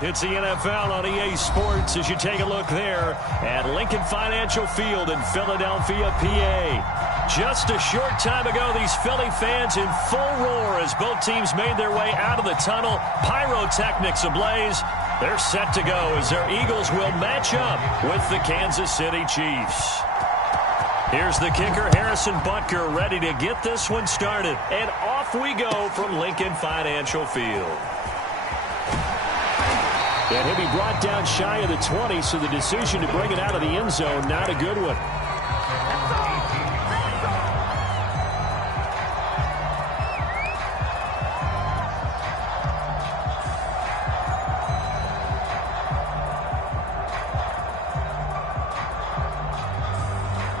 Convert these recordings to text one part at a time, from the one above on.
It's the NFL on EA Sports as you take a look there at Lincoln Financial Field in Philadelphia, PA. Just a short time ago, these Philly fans in full roar as both teams made their way out of the tunnel. Pyrotechnics ablaze. They're set to go as their Eagles will match up with the Kansas City Chiefs. Here's the kicker, Harrison Butker, ready to get this one started. And off we go from Lincoln Financial Field. And he'll be brought down shy of the 20, so the decision to bring it out of the end zone, not a good one.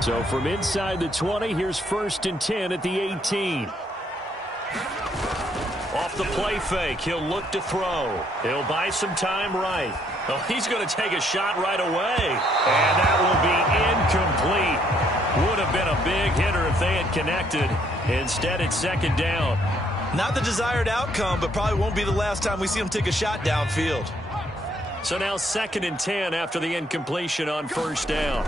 So from inside the 20, here's 1st and 10 at the 18. Off the play fake, he'll look to throw. He'll buy some time right. Oh, he's going to take a shot right away. And that will be incomplete. Would have been a big hitter if they had connected. Instead, it's 2nd down. Not the desired outcome, but probably won't be the last time we see him take a shot downfield. So now 2nd and 10 after the incompletion on 1st down.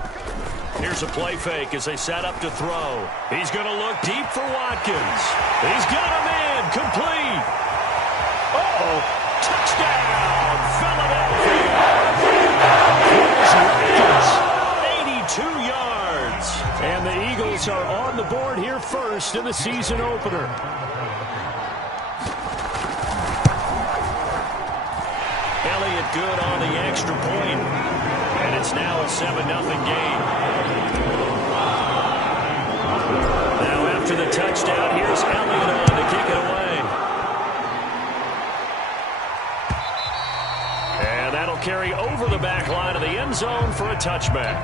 Here's a play fake as they set up to throw. He's going to look deep for Watkins. He's got him in. Complete. Uh-oh. Touchdown, Philadelphia. Here's Watkins. 82 yards. And the Eagles are on the board here first in the season opener. Elliott good on the extra point. And it's now a 7-0 game. Now after the touchdown, here's Elliott on to kick it away. And that'll carry over the back line of the end zone for a touchback.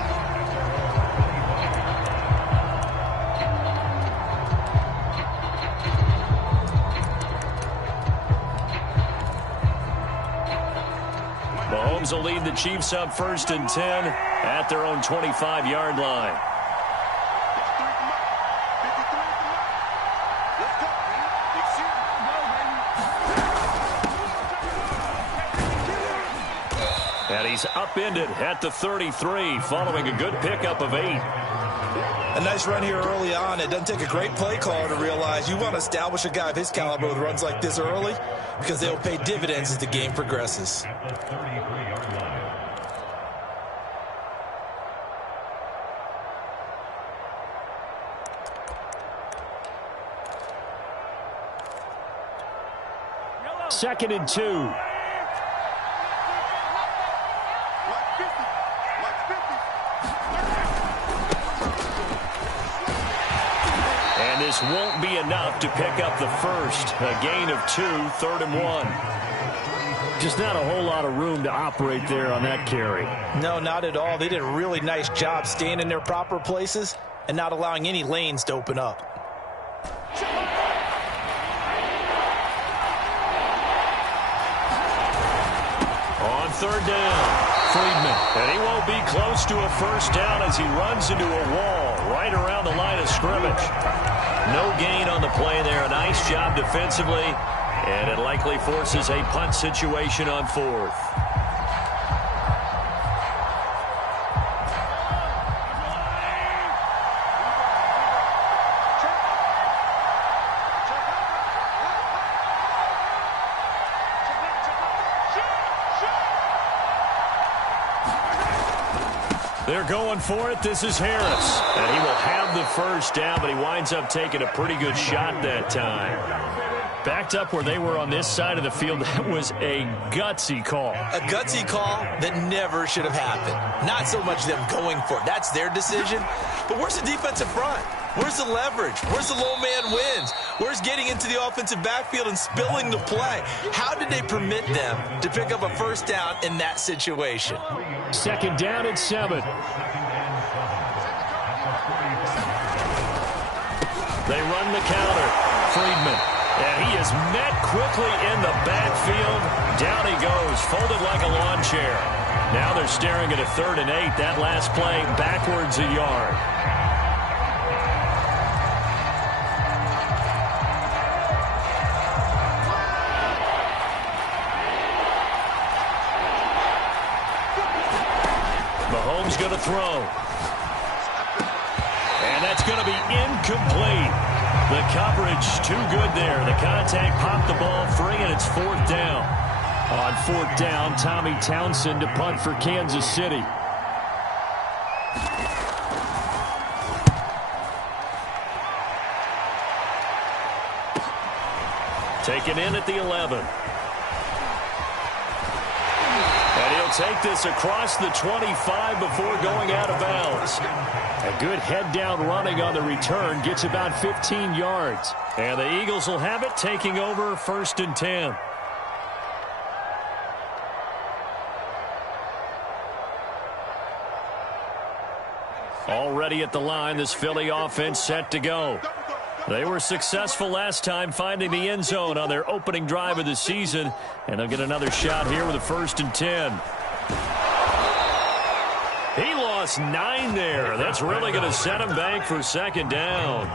Mahomes will lead the Chiefs up 1st and 10 at their own 25-yard line. And he's upended at the 33 following a good pickup of 8. A nice run here early on. It doesn't take a great play caller to realize you want to establish a guy of his caliber with runs like this early because they'll pay dividends as the game progresses. Second and 2. This won't be enough to pick up the first. A gain of 2, 3rd and 1. Just not a whole lot of room to operate there on that carry. No, not at all. They did a really nice job staying in their proper places and not allowing any lanes to open up. On 3rd down, Friedman. And he won't be close to a first down as he runs into a wall right around the line of scrimmage. No gain on the play there. A nice job defensively, and it likely forces a punt situation on 4th. They're going for it. This is Harris. And he will have the first down, but he winds up taking a pretty good shot that time. Backed up where they were on this side of the field, that was a gutsy call. A gutsy call that never should have happened. Not so much them going for it. That's their decision. But where's the defensive front? Where's the leverage? Where's the low man wins? Where's getting into the offensive backfield and spilling the play? How did they permit them to pick up a first down in that situation? 2nd down and 7. They run the counter. Friedman. And he is met quickly in the backfield. Down he goes, folded like a lawn chair. Now they're staring at a 3rd and 8. That last play backwards a yard. Mahomes going to throw. And that's going to be incomplete. The coverage too good there. The contact popped the ball free, and it's 4th down. On 4th down, Tommy Townsend to punt for Kansas City. Taken in at the 11. And he'll take this across the 25 before going out of bounds. A good head-down running on the return gets about 15 yards. And the Eagles will have it, taking over 1st and 10. Already at the line, this Philly offense set to go. They were successful last time finding the end zone on their opening drive of the season, and they'll get another shot here with a 1st and 10. He lost 9 there. That's really going to set him back for 2nd down.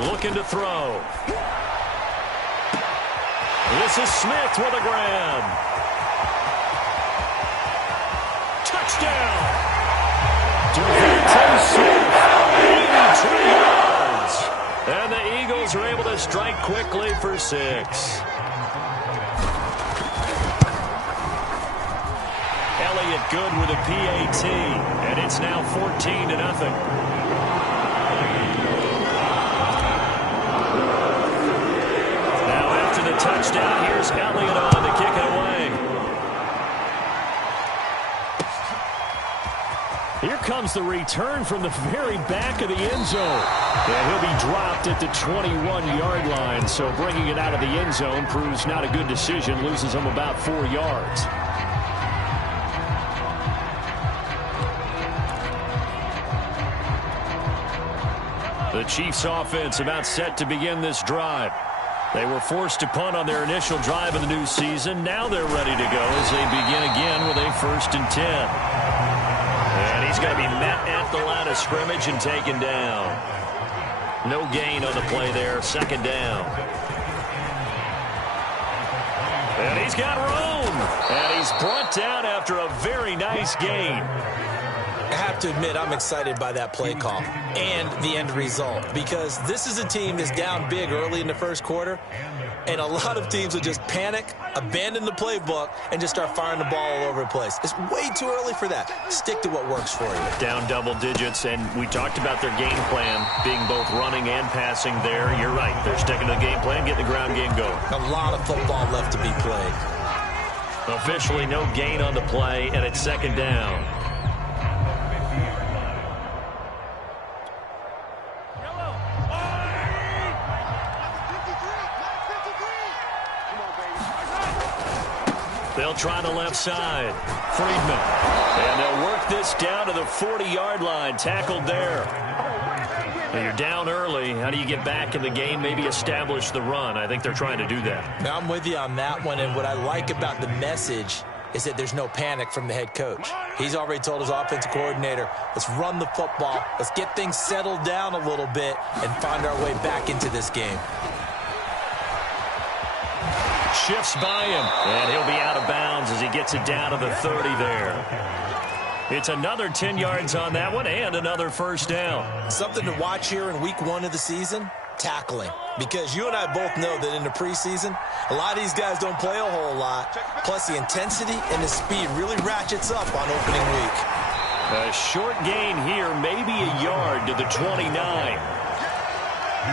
Looking to throw. This is Smith with a grab. Touchdown. Devontae Smith, 83 yards. And the Eagles are able to strike quickly for 6. Elliott good with a PAT, and it's now 14-0. Touchdown. Here's Elliott on to kick it away. Here comes the return from the very back of the end zone. And he'll be dropped at the 21-yard line. So bringing it out of the end zone proves not a good decision. Loses him about 4 yards. The Chiefs offense about set to begin this drive. They were forced to punt on their initial drive of the new season. Now they're ready to go as they begin again with a 1st and 10. And he's going to be met at the line of scrimmage and taken down. No gain on the play there. 2nd down. And he's got room. And he's brought down after a very nice gain. I have to admit, I'm excited by that play call and the end result, because this is a team that's down big early in the 1st quarter, and a lot of teams will just panic, abandon the playbook, and just start firing the ball all over the place. It's way too early for that. Stick to what works for you. Down double digits, and we talked about their game plan being both running and passing there. You're right. They're sticking to the game plan, getting the ground game going. A lot of football left to be played. Officially no gain on the play, and it's 2nd down. They'll try the left side. Friedman. And they'll work this down to the 40-yard line. Tackled there. Now you're down early. How do you get back in the game? Maybe establish the run. I think they're trying to do that. Now, I'm with you on that one. And what I like about the message is that there's no panic from the head coach. He's already told his offensive coordinator, let's run the football. Let's get things settled down a little bit and find our way back into this game. Shifts by him, and he'll be out of bounds as he gets it down to the 30 there. It's another 10 yards on that one and another 1st down. Something to watch here in week 1 of the season, tackling. Because you and I both know that in the preseason, a lot of these guys don't play a whole lot. Plus the intensity and the speed really ratchets up on opening week. A short gain here, maybe a yard to the 29.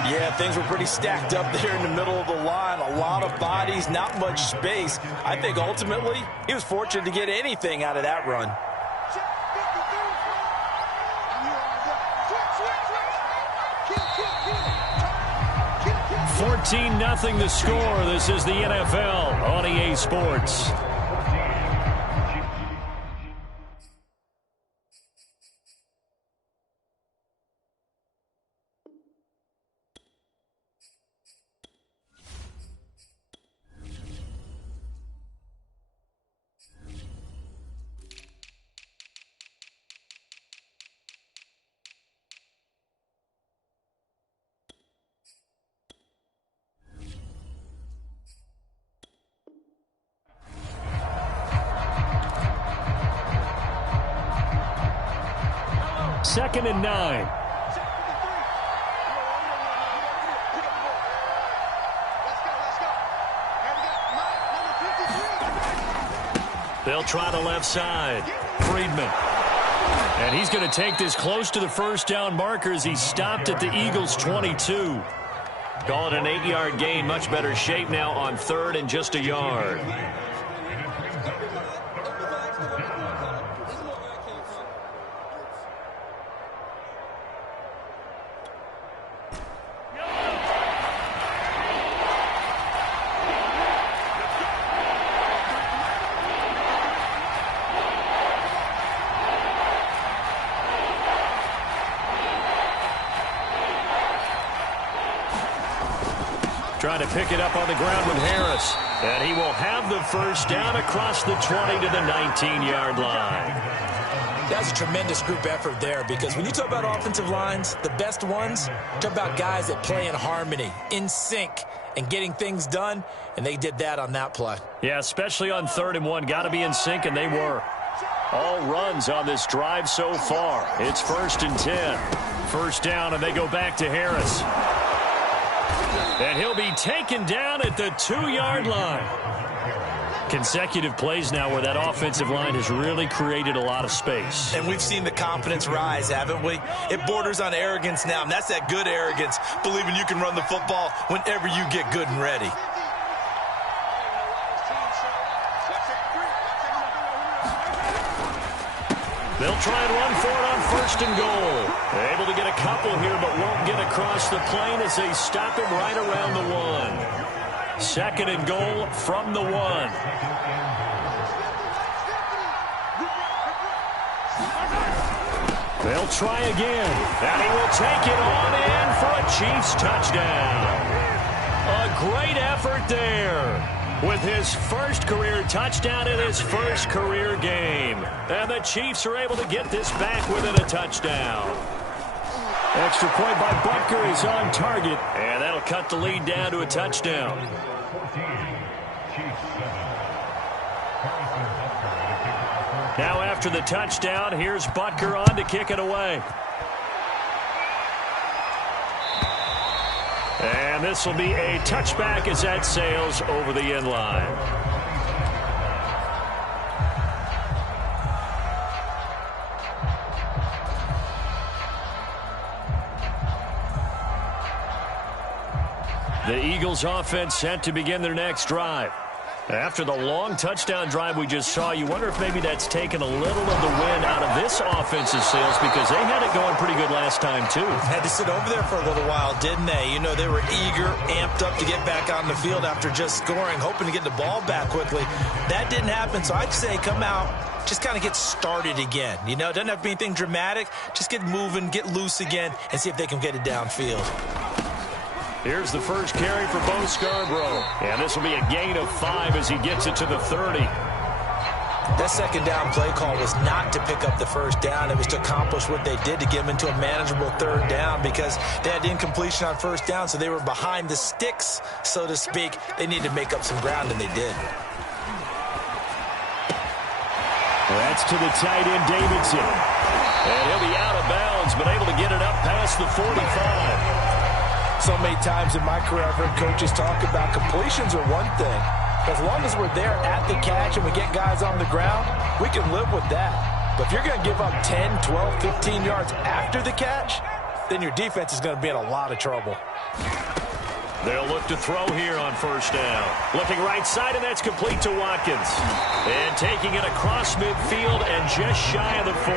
Yeah, things were pretty stacked up there in the middle of the line. A lot of bodies, not much space. I think ultimately he was fortunate to get anything out of that run. 14-0 the score. This is the NFL on EA Sports. 2nd and 9. They'll try the left side. Friedman. And he's going to take this close to the first down marker as he stopped at the Eagles' 22. Call it an 8-yard gain. Much better shape now on 3rd and just a yard. Trying to pick it up on the ground with Harris. And he will have the first down across the 20 to the 19-yard line. That's a tremendous group effort there, because when you talk about offensive lines, the best ones, talk about guys that play in harmony, in sync, and getting things done, and they did that on that play. Yeah, especially on 3rd and 1. Got to be in sync, and they were. All runs on this drive so far. It's 1st and 10. First down, and they go back to Harris. And he'll be taken down at the 2-yard line. Consecutive plays now where that offensive line has really created a lot of space. And we've seen the confidence rise, haven't we? It borders on arrogance now, and that's that good arrogance, believing you can run the football whenever you get good and ready. They'll try and run for it on 1st and goal. They're able to get a couple here, but won't get across the plane as they stop him right around the 1. 2nd and goal from the 1. They'll try again, and he will take it on in for a Chiefs touchdown. A great effort there, with his first career touchdown in his first career game. And the Chiefs are able to get this back within a touchdown. Extra point by Butker is on target, and that'll cut the lead down to a touchdown. Now after the touchdown, here's Butker on to kick it away. And this will be a touchback as that sails over the end line. The Eagles offense set to begin their next drive. After the long touchdown drive we just saw, you wonder if maybe that's taken a little of the wind out of this offensive sails, because they had it going pretty good last time, too. Had to sit over there for a little while, didn't they? You know, they were eager, amped up to get back on the field after just scoring, hoping to get the ball back quickly. That didn't happen, so I'd say come out, just kind of get started again. You know, it doesn't have to be anything dramatic. Just get moving, get loose again, and see if they can get it downfield. Here's the first carry for Bo Scarborough. And this will be a gain of 5 as he gets it to the 30. That second down play call was not to pick up the first down. It was to accomplish what they did, to get them into a manageable 3rd down, because they had incompletion on 1st down, so they were behind the sticks, so to speak. They needed to make up some ground, and they did. That's to the tight end, Davidson. And he'll be out of bounds, but able to get it up past the 45. So many times in my career, I've heard coaches talk about completions are one thing. As long as we're there at the catch and we get guys on the ground, we can live with that. But if you're going to give up 10, 12, 15 yards after the catch, then your defense is going to be in a lot of trouble. They'll look to throw here on 1st down. Looking right side, and that's complete to Watkins. And taking it across midfield and just shy of the 40.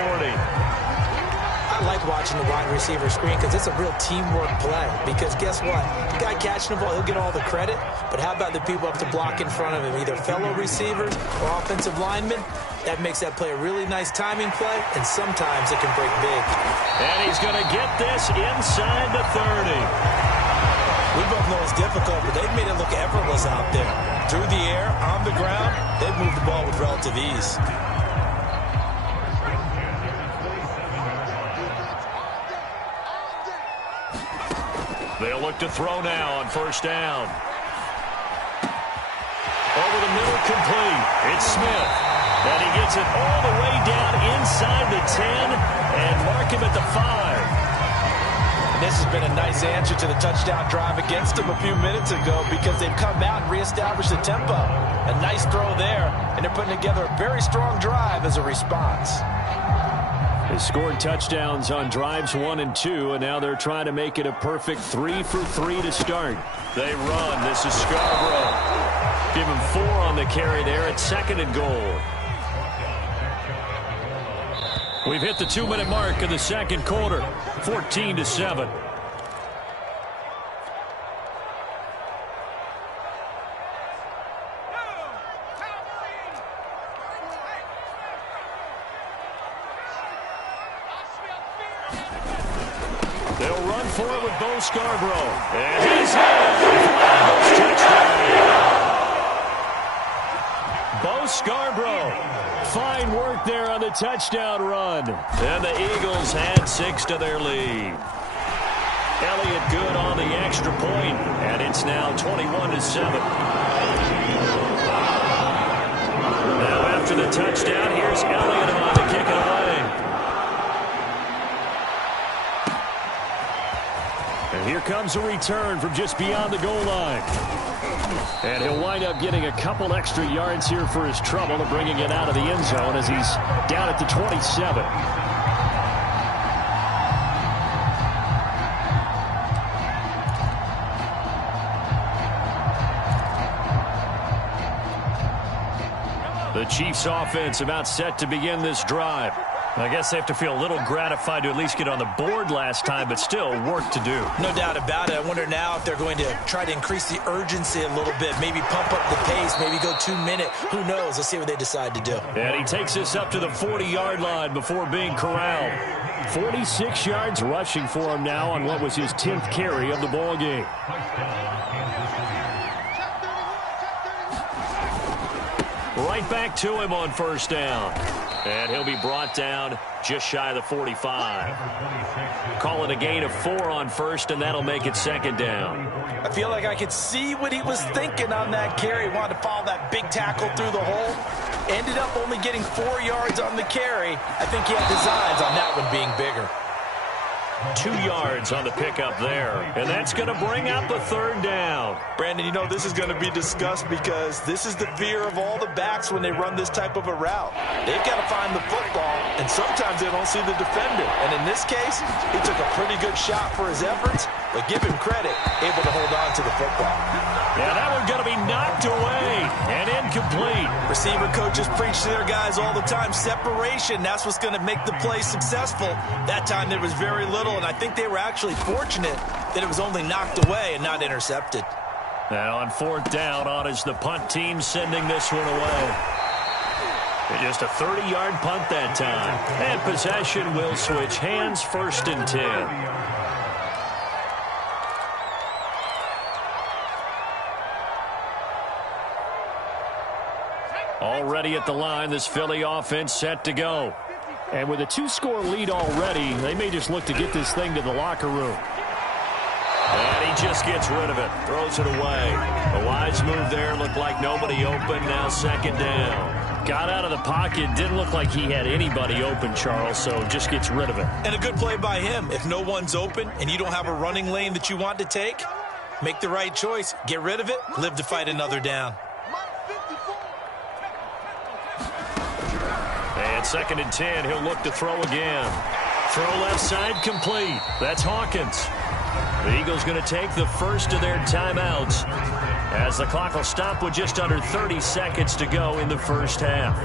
I like watching the wide receiver screen because it's a real teamwork play. Because guess what? The guy catching the ball, he'll get all the credit. But how about the people up to block in front of him, either fellow receivers or offensive linemen? That makes that play a really nice timing play, and sometimes it can break big. And he's going to get this inside the 30. We both know it's difficult, but they've made it look effortless out there. Through the air, on the ground, they've moved the ball with relative ease. They'll look to throw now on 1st down. Over the middle, complete. It's Smith. And he gets it all the way down inside the 10 and mark him at the 5. This has been a nice answer to the touchdown drive against them a few minutes ago because they've come out and reestablished the tempo. A nice throw there, and they're putting together a very strong drive as a response. They scored touchdowns on drives 1 and 2, and now they're trying to make it a perfect 3 for 3 to start. They run. This is Scarborough. Give him 4 on the carry there at 2nd and goal. We've hit the 2-minute mark of the second quarter, 14-7. They'll run for it with Bo Scarborough. And he's in. Touchdown. Bo Scarborough. Fine work there on the touchdown run. And the Eagles add 6 to their lead. Elliott good on the extra point, and it's now 21-7. Now after the touchdown, here's Elliott on to kick it away. And here comes a return from just beyond the goal line. And he'll wind up getting a couple extra yards here for his trouble and bringing it out of the end zone as he's down at the 27. The Chiefs offense about set to begin this drive. I guess they have to feel a little gratified to at least get on the board last time, but still work to do. No doubt about it. I wonder now if they're going to try to increase the urgency a little bit, maybe pump up the pace, maybe go 2-minute. Who knows? Let's see what they decide to do. And he takes this up to the 40-yard line before being corralled. 46 yards rushing for him now on what was his 10th carry of the ball game. Right back to him on first down. And he'll be brought down just shy of the 45. Call it a gain of 4 on first, and that'll make it 2nd down. I feel like I could see what he was thinking on that carry. He wanted to follow that big tackle through the hole. Ended up only getting 4 yards on the carry. I think he had designs on that one being bigger. 2 yards on the pickup there. And that's going to bring up a 3rd down. Brandon, you know this is going to be discussed because this is the fear of all the backs when they run this type of a route. They've got to find the football, and sometimes they don't see the defender. And in this case, he took a pretty good shot for his efforts, but give him credit, able to hold on to the football. Yeah, that one's going to be knocked away and incomplete. Receiver coaches preach to their guys all the time. Separation, that's what's going to make the play successful. That time there was very little, and I think they were actually fortunate that it was only knocked away and not intercepted. Now on 4th down, on is the punt team sending this one away. Just a 30-yard punt that time. And possession will switch hands, 1st and 10. Already at the line, this Philly offense set to go. And with a 2-score lead already, they may just look to get this thing to the locker room. And he just gets rid of it, throws it away. A wise move there, looked like nobody open, now 2nd down. Got out of the pocket, didn't look like he had anybody open, Charles, so just gets rid of it. And a good play by him. If no one's open and you don't have a running lane that you want to take, make the right choice. Get rid of it, live to fight another down. And 2nd and 10, he'll look to throw again. Throw left side complete. That's Hawkins. The Eagles going to take the first of their timeouts as the clock will stop with just under 30 seconds to go in the first half.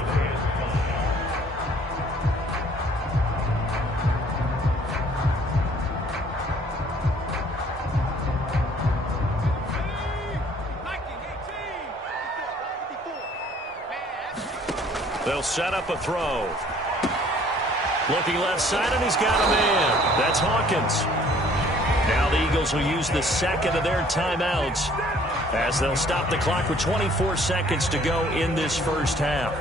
They'll set up a throw. Looking left side, and he's got a man. That's Hawkins. Now the Eagles will use the 2nd of their timeouts as they'll stop the clock with 24 seconds to go in this first half.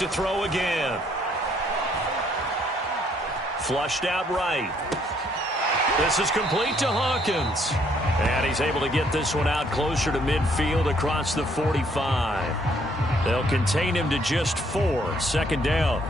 to throw again. Flushed out right. This is complete to Hawkins. And he's able to get this one out closer to midfield across the 45. They'll contain him to just 4. Second down.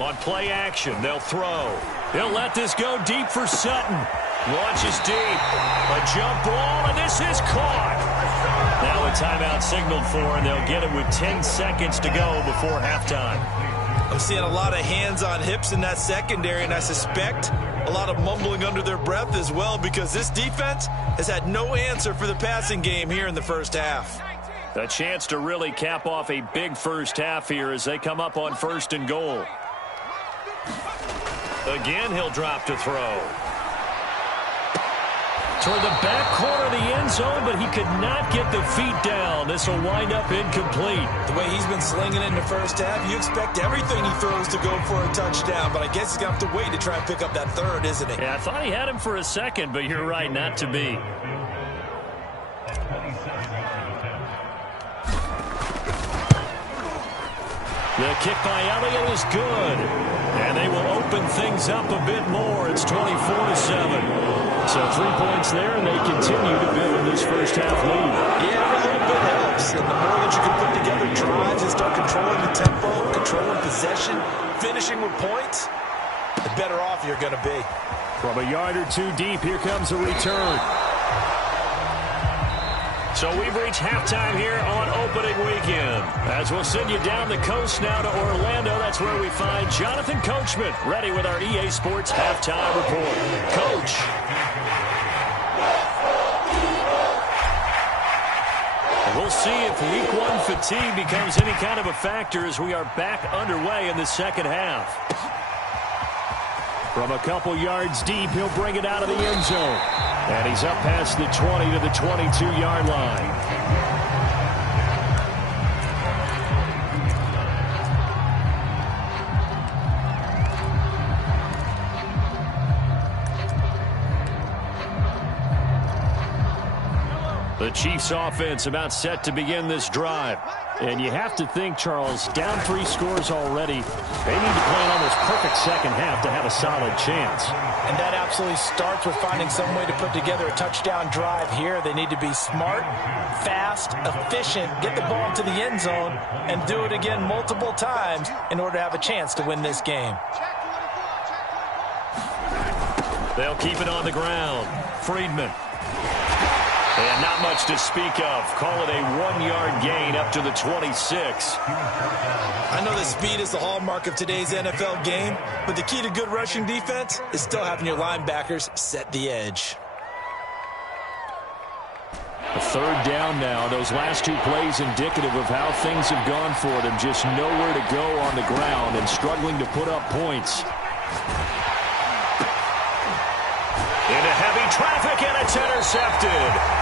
On play action, they'll throw. They'll let this go deep for Sutton. Launches deep. A jump ball, and this is caught. Now a timeout signaled for, and they'll get it with 10 seconds to go before halftime. I'm seeing a lot of hands on hips in that secondary, and I suspect a lot of mumbling under their breath as well, because this defense has had no answer for the passing game here in the first half. A chance to really cap off a big first half here as they come up on 1st and goal. Again, he'll drop to throw. Toward the back corner of the end zone, but he could not get the feet down. This will wind up incomplete. The way he's been slinging it in the first half, you expect everything he throws to go for a touchdown, but I guess he's going to have to wait to try and pick up that third, isn't he? Yeah, I thought he had him for a second, but you're right, not to be. The kick by Elliott is good. And they will open things up a bit more. It's 24-7. So 3 points there, and they continue to build this first half lead. Yeah, every little bit helps. And the more that you can put together drives and start controlling the tempo, controlling possession, finishing with points, the better off you're going to be. From a yard or two deep, here comes a return. So we've reached halftime here on opening weekend. As we'll send you down the coast now to Orlando, that's where we find Jonathan Coachman ready with our EA Sports halftime report. Coach. We'll see if week 1 fatigue becomes any kind of a factor as we are back underway in the second half. From a couple yards deep, he'll bring it out of the end zone. And he's up past the 20 to the 22-yard line. The Chiefs offense about set to begin this drive. And you have to think, Charles, down 3 scores already. They need to play an almost perfect second half to have a solid chance. And that absolutely starts with finding some way to put together a touchdown drive here. They need to be smart, fast, efficient, get the ball into the end zone, and do it again multiple times in order to have a chance to win this game. They'll keep it on the ground. Friedman. And not much to speak of. Call it a 1-yard gain up to the 26. I know that speed is the hallmark of today's NFL game, but the key to good rushing defense is still having your linebackers set the edge. A 3rd down now. Those last 2 plays indicative of how things have gone for them. Just nowhere to go on the ground and struggling to put up points. Into heavy traffic, and it's intercepted.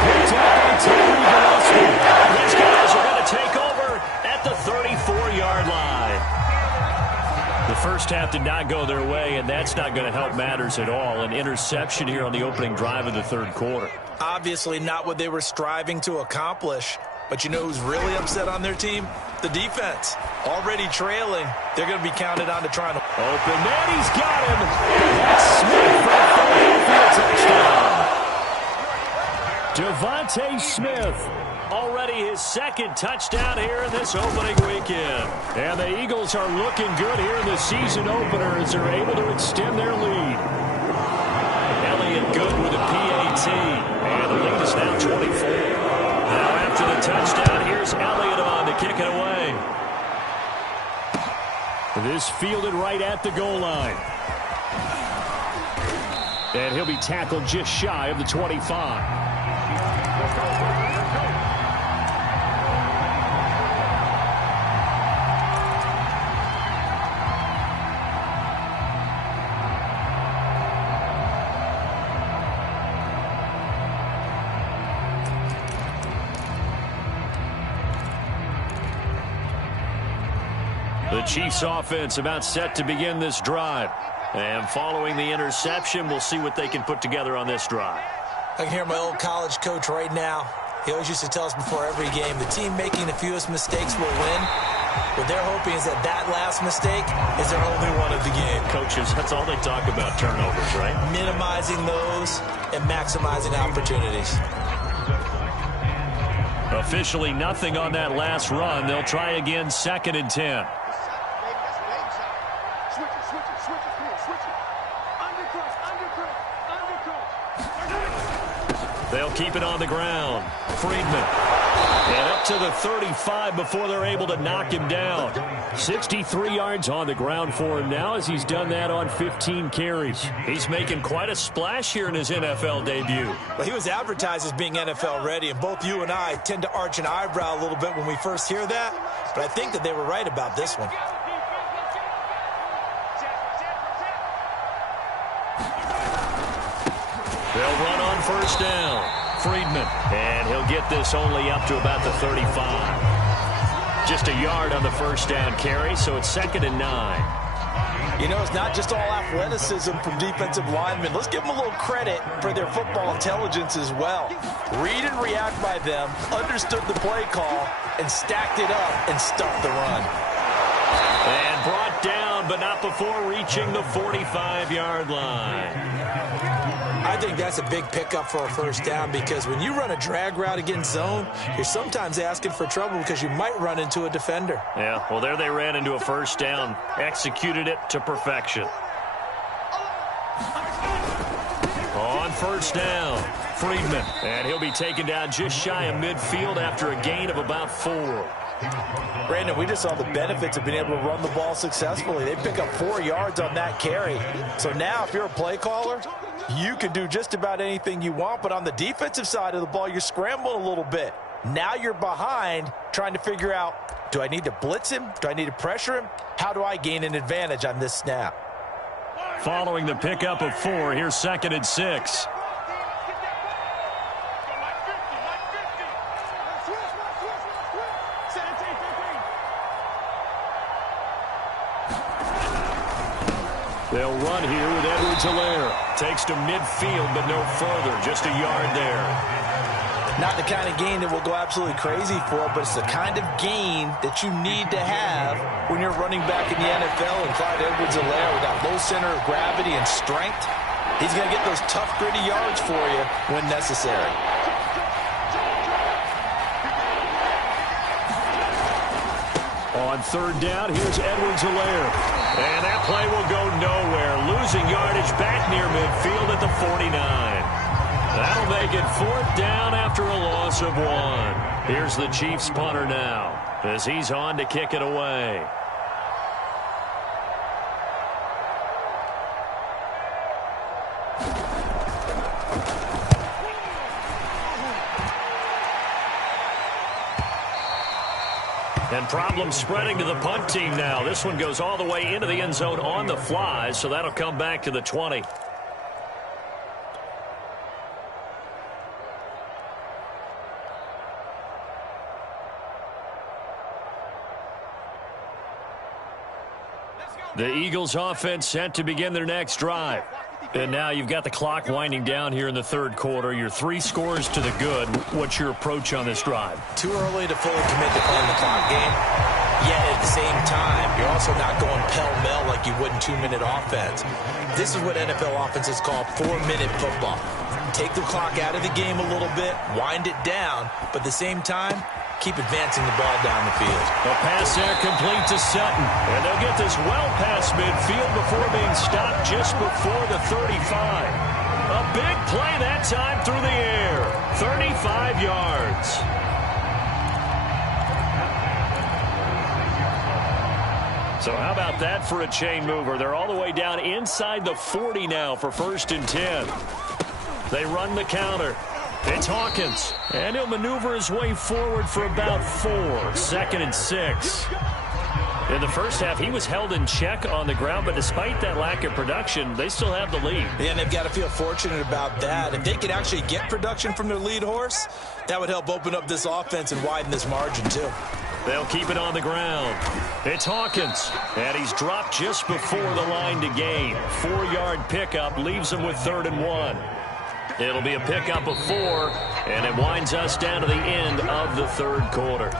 These guys are going to take over at the 34-yard line. The first half did not go their way, and that's not going to help matters at all. An interception here on the opening drive of the 3rd quarter. Obviously not what they were striving to accomplish. But you know who's really upset on their team? The defense. Already trailing. They're going to be counted on to try to open. Man, he's got him. That's Smith for a Philadelphia touchdown. Devontae Smith, already his 2nd touchdown here in this opening weekend. And the Eagles are looking good here in the season opener as they're able to extend their lead. Elliott good with a PAT. And the lead is now 24. Now after the touchdown, here's Elliott on to kick it away. This fielded right at the goal line. And he'll be tackled just shy of the 25. The Chiefs offense about set to begin this drive. And following the interception, we'll see what they can put together on this drive. I can hear my old college coach right now. He always used to tell us before every game, the team making the fewest mistakes will win. What they're hoping is that last mistake is their only one of the game. Coaches, that's all they talk about, turnovers, right? Minimizing those and maximizing opportunities. Officially nothing on that last run. They'll try again, 2nd and 10. They'll keep it on the ground. Friedman. And up to the 35 before they're able to knock him down. 63 yards on the ground for him now as he's done that on 15 carries. He's making quite a splash here in his NFL debut. Well, he was advertised as being NFL ready, and both you and I tend to arch an eyebrow a little bit when we first hear that. But I think that they were right about this one. They'll run on 1st down. Friedman, and he'll get this only up to about the 35. Just a yard on the 1st down carry, so it's 2nd and 9. You know, it's not just all athleticism from defensive linemen. Let's give them a little credit for their football intelligence as well. Read and react by them, understood the play call, and stacked it up and stuffed the run. And brought down, but not before reaching the 45-yard line. I think that's a big pickup for a 1st down because when you run a drag route against zone, you're sometimes asking for trouble because you might run into a defender. Yeah, well, there they ran into a 1st down, executed it to perfection. On 1st down, Friedman, and he'll be taken down just shy of midfield after a gain of about 4. Brandon, we just saw the benefits of being able to run the ball successfully. They pick up 4 yards on that carry. So now if you're a play caller, you can do just about anything you want, but on the defensive side of the ball, you're scrambling a little bit. Now you're behind trying to figure out, do I need to blitz him? Do I need to pressure him? How do I gain an advantage on this snap? Following the pickup of 4, here's 2nd and 6. They'll run here with Edwards-Helaire. Takes to midfield, but no further. Just a yard there. Not the kind of gain that we'll go absolutely crazy for, but it's the kind of gain that you need to have when you're running back in the NFL. And Clyde Edwards-Helaire, with that low center of gravity and strength, he's going to get those tough, gritty yards for you when necessary. On 3rd down, here's Edwards-Helaire. And that play will go nowhere. Losing yardage back near midfield at the 49. That'll make it 4th down after a loss of 1. Here's the Chiefs punter now as he's on to kick it away. And problems spreading to the punt team now. This one goes all the way into the end zone on the fly, so that'll come back to the 20. The Eagles offense set to begin their next drive. And now you've got the clock winding down here in the 3rd quarter. You're 3 scores to the good. What's your approach on this drive? Too early to fully commit to playing the clock game. Yet at the same time, you're also not going pell-mell like you would in 2-minute offense. This is what NFL offenses call 4-minute football. Take the clock out of the game a little bit, wind it down, but at the same time, keep advancing the ball down the field. A pass there complete to Sutton. And they'll get this well past midfield before being stopped just before the 35. A big play that time through the air. 35 yards. So how about that for a chain mover? They're all the way down inside the 40 now for 1st and 10. They run the counter. It's Hawkins, and he'll maneuver his way forward for about 4. 2nd and 6. In the first half, he was held in check on the ground, but despite that lack of production, they still have the lead. Yeah, and they've got to feel fortunate about that. If they could actually get production from their lead horse, that would help open up this offense and widen this margin, too. They'll keep it on the ground. It's Hawkins, and he's dropped just before the line to gain. 4-yard pickup leaves him with 3rd and 1. It'll be a pickup of 4, and it winds us down to the end of the 3rd quarter.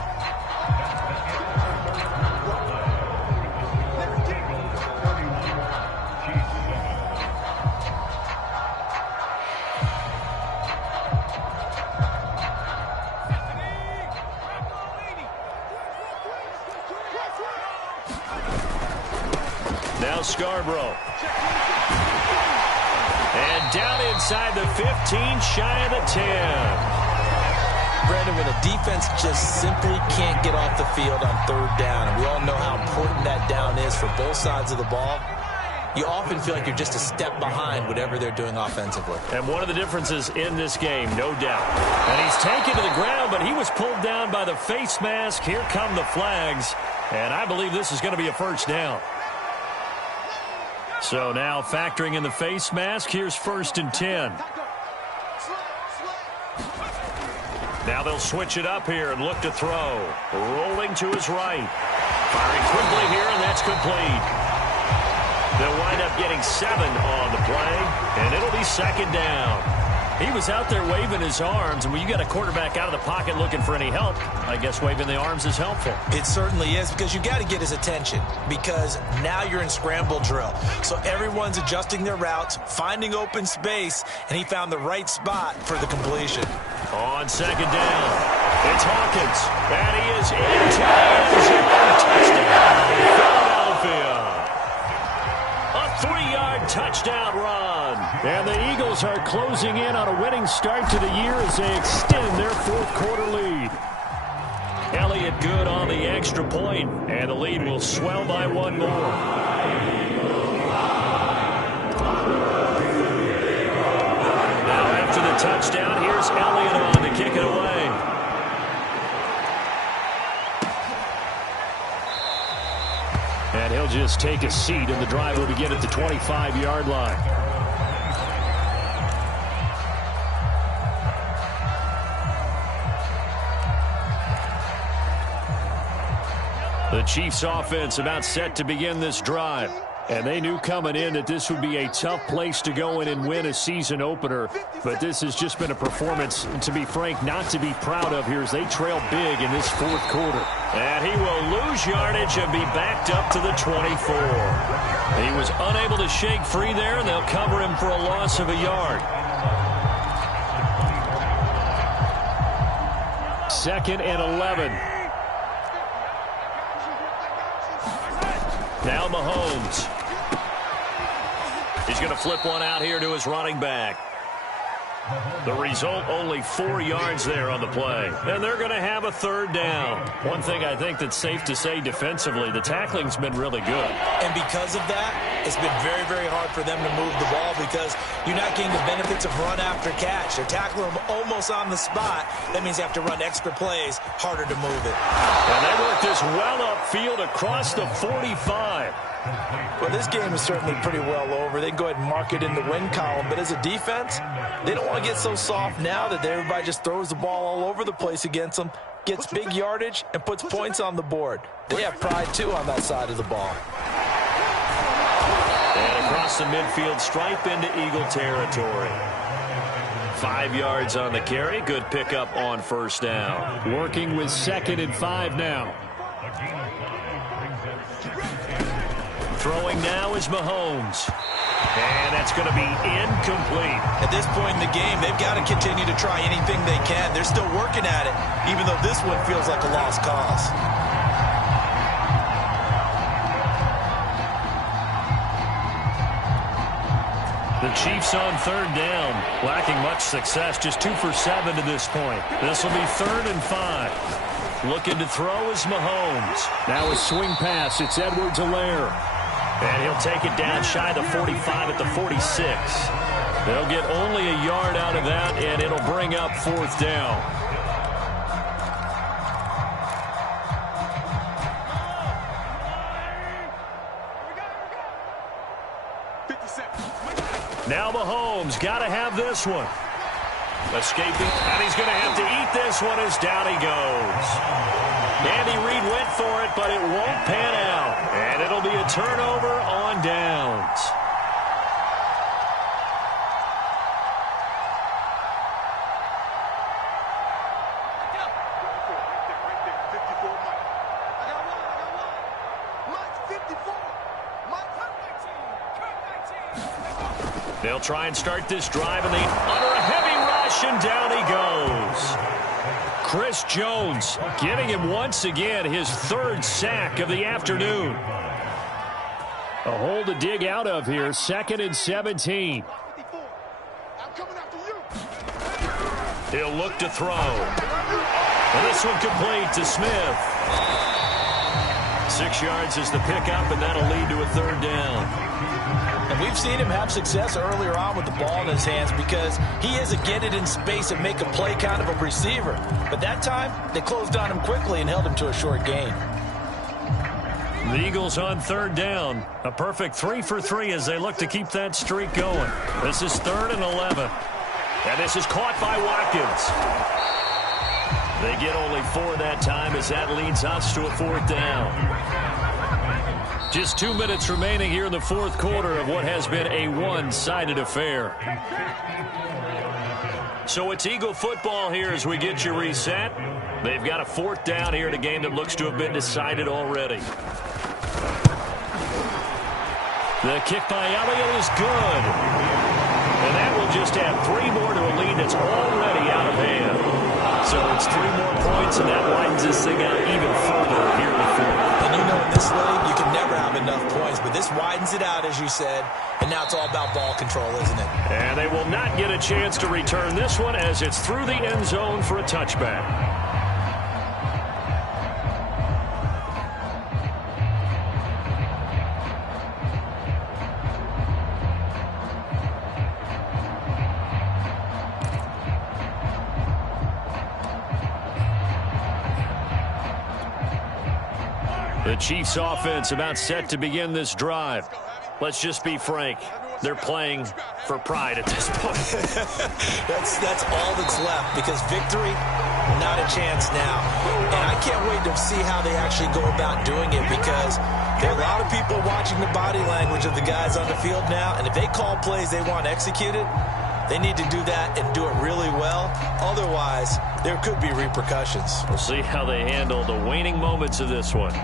Now Scarborough. And down inside the 15, shy of the 10. Brandon, when a defense just simply can't get off the field on 3rd down, and we all know how important that down is for both sides of the ball, you often feel like you're just a step behind whatever they're doing offensively. And one of the differences in this game, no doubt. And he's taken to the ground, but he was pulled down by the face mask. Here come the flags, and I believe this is going to be a 1st down. So now factoring in the face mask, here's 1st and 10. Now they'll switch it up here and look to throw. Rolling to his right. Firing quickly here, and that's complete. They'll wind up getting 7 on the play, and it'll be 2nd down. He was out there waving his arms, and when you got a quarterback out of the pocket looking for any help, I guess waving the arms is helpful. It certainly is, because you got to get his attention, because now you're in scramble drill. So everyone's adjusting their routes, finding open space, and he found the right spot for the completion. On 2nd down, it's Hawkins, and he is into the end zone. Touchdown, Philadelphia. A 3-yard touchdown run. And the Eagles are closing in on a winning start to the year as they extend their 4th quarter lead. Elliott good on the extra point, and the lead will swell by 1 more. Now after the touchdown, here's Elliott on to kick it away. And he'll just take a seat, and the drive will begin at the 25-yard line. The Chiefs offense about set to begin this drive. And they knew coming in that this would be a tough place to go in and win a season opener. But this has just been a performance, to be frank, not to be proud of here as they trail big in this 4th quarter. And he will lose yardage and be backed up to the 24. He was unable to shake free there, and they'll cover him for a loss of a yard. 2nd and 11. Now Mahomes. He's going to flip one out here to his running back. The result, only 4 yards there on the play. And they're going to have a 3rd down. One thing I think that's safe to say defensively, the tackling's been really good. And because of that, it's been very, very hard for them to move the ball because you're not getting the benefits of run after catch. They're tackling them almost on the spot. That means you have to run extra plays, harder to move it. And they work this well upfield across the 45. Well, this game is certainly pretty well over. They can go ahead and mark it in the win column. But as a defense, they don't want to get so soft now that everybody just throws the ball all over the place against them, gets big yardage, and puts points on the board. They have pride, too, on that side of the ball. And across the midfield stripe into Eagle territory. 5 yards on the carry. Good pickup on 1st down. Working with 2nd and 5 now. Throwing now is Mahomes. And that's going to be incomplete. At this point in the game, they've got to continue to try anything they can. They're still working at it, even though this one feels like a lost cause. The Chiefs on 3rd down, lacking much success, just 2 for 7 to this point. This will be 3rd and 5. Looking to throw is Mahomes. Now a swing pass, it's Edwards-Helaire. And he'll take it down shy of the 45 at the 46. They'll get only a yard out of that, and it'll bring up 4th down. Now Mahomes got to have this one. Escaping, and he's going to have to eat this one as down he goes. Andy Reid went for it, but it won't pan out. And it'll be a turnover on downs. They'll try and start this drive, and they under a heavy rush, and down he goes. Chris Jones getting him once again his third sack of the afternoon. A hole to dig out of here, 2nd and 17. He'll look to throw. And this one complete to Smith. 6 yards is the pickup, and that'll lead to a 3rd down. And we've seen him have success earlier on with the ball in his hands because he is a get it in space and make a play kind of a receiver. But that time, they closed on him quickly and held him to a short gain. The Eagles on 3rd down. A perfect 3 for 3 as they look to keep that streak going. This is 3rd and 11. And this is caught by Watkins. They get only 4 that time as that leads us to a 4th down. Just 2 minutes remaining here in the 4th quarter of what has been a one-sided affair. So it's Eagle football here as we get you reset. They've got a 4th down here in a game that looks to have been decided already. The kick by Elliott is good. And that will just add 3 more to a lead that's already out of hand. So it's 3 more points, and that widens this thing out even further here in the 4th. And you know, in this league, you can never have enough points, but this widens it out, as you said, and now it's all about ball control, isn't it? And they will not get a chance to return this one as it's through the end zone for a touchback. The Chiefs offense about set to begin this drive. Let's just be frank. They're playing for pride at this point. that's all that's left because victory, not a chance now. And I can't wait to see how they actually go about doing it because there are a lot of people watching the body language of the guys on the field now. And if they call plays they want executed, they need to do that and do it really well. Otherwise, there could be repercussions. We'll see how they handle the waning moments of this one.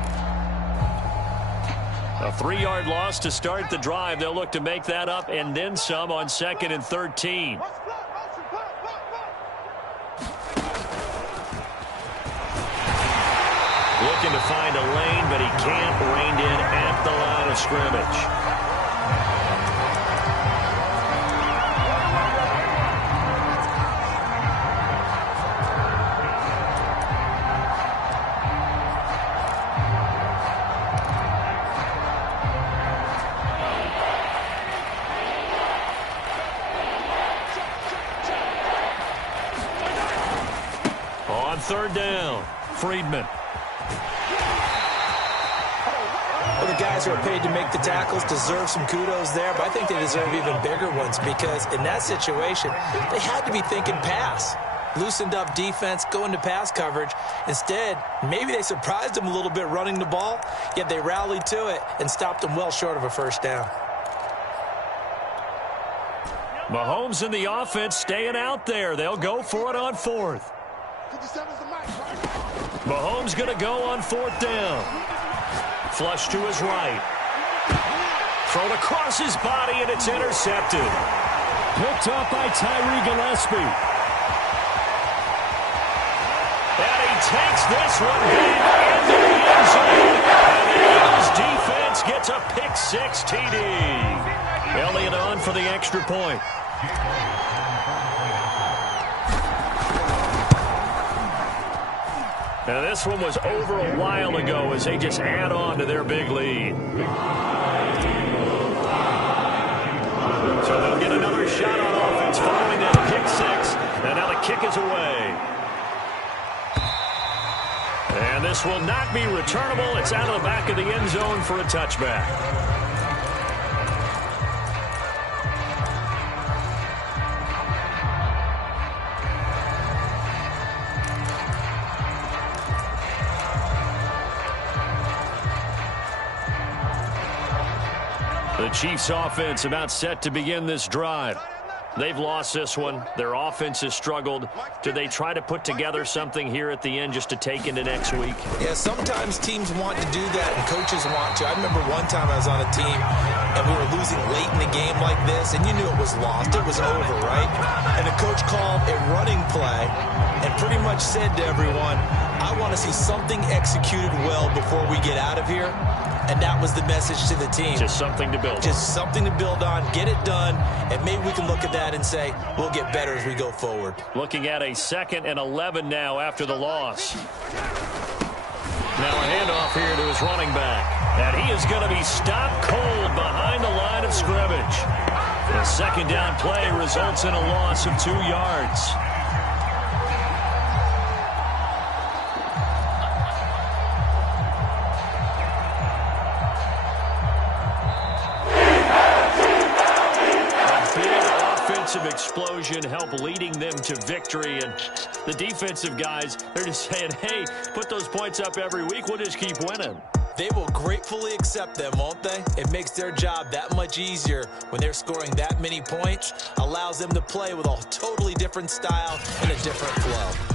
A 3-yard loss to start the drive. They'll look to make that up and then some on 2nd and 13. Looking to find a lane, but he can't. Reined in at the line of scrimmage. On 3rd down, Friedman. Well, the guys who are paid to make the tackles deserve some kudos there, but I think they deserve even bigger ones because in that situation, they had to be thinking pass. Loosened up defense, going to pass coverage. Instead, maybe they surprised them a little bit running the ball, yet they rallied to it and stopped them well short of a 1st down. Mahomes and the offense staying out there. They'll go for it on 4th. Mahomes going to go on 4th down. Flush to his right. Thrown across his body, and it's intercepted. Picked up by Tyree Gillespie. And he takes this one back into the end zone. And the Eagles defense gets a pick-6 TD. Elliott on for the extra point. Now this one was over a while ago as they just add on to their big lead. So they'll get another shot on offense following that pick-6. And now the kick is away. And this will not be returnable. It's out of the back of the end zone for a touchback. The Chiefs offense about set to begin this drive. They've lost this one. Their offense has struggled. Do they try to put together something here at the end just to take into next week? Yeah, sometimes teams want to do that and coaches want to. I remember one time I was on a team and we were losing late in the game like this, and you knew it was lost. It was over, right? And the coach called a running play and pretty much said to everyone, I want to see something executed well before we get out of here. And that was the message to the team. Just something to build on. Just something to build on, get it done, and maybe we can look at that and say, we'll get better as we go forward. Looking at a 2nd and 11 now after the loss. Now a handoff here to his running back. And he is going to be stopped cold behind the line of scrimmage. The 2nd down play results in a loss of 2 yards. Explosion help leading them to victory, and the defensive guys, they're just saying, hey, put those points up every week, we'll just keep winning. They will gratefully accept them, won't they? It makes their job that much easier when they're scoring that many points, allows them to play with a totally different style and a different flow.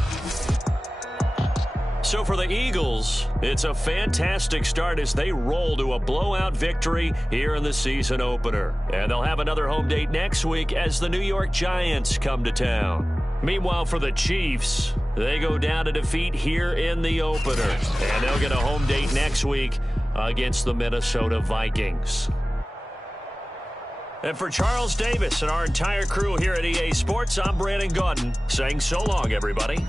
So for the Eagles, it's a fantastic start as they roll to a blowout victory here in the season opener. And they'll have another home date next week as the New York Giants come to town. Meanwhile, for the Chiefs, they go down to defeat here in the opener. And they'll get a home date next week against the Minnesota Vikings. And for Charles Davis and our entire crew here at EA Sports, I'm Brandon Gaudin saying so long, everybody.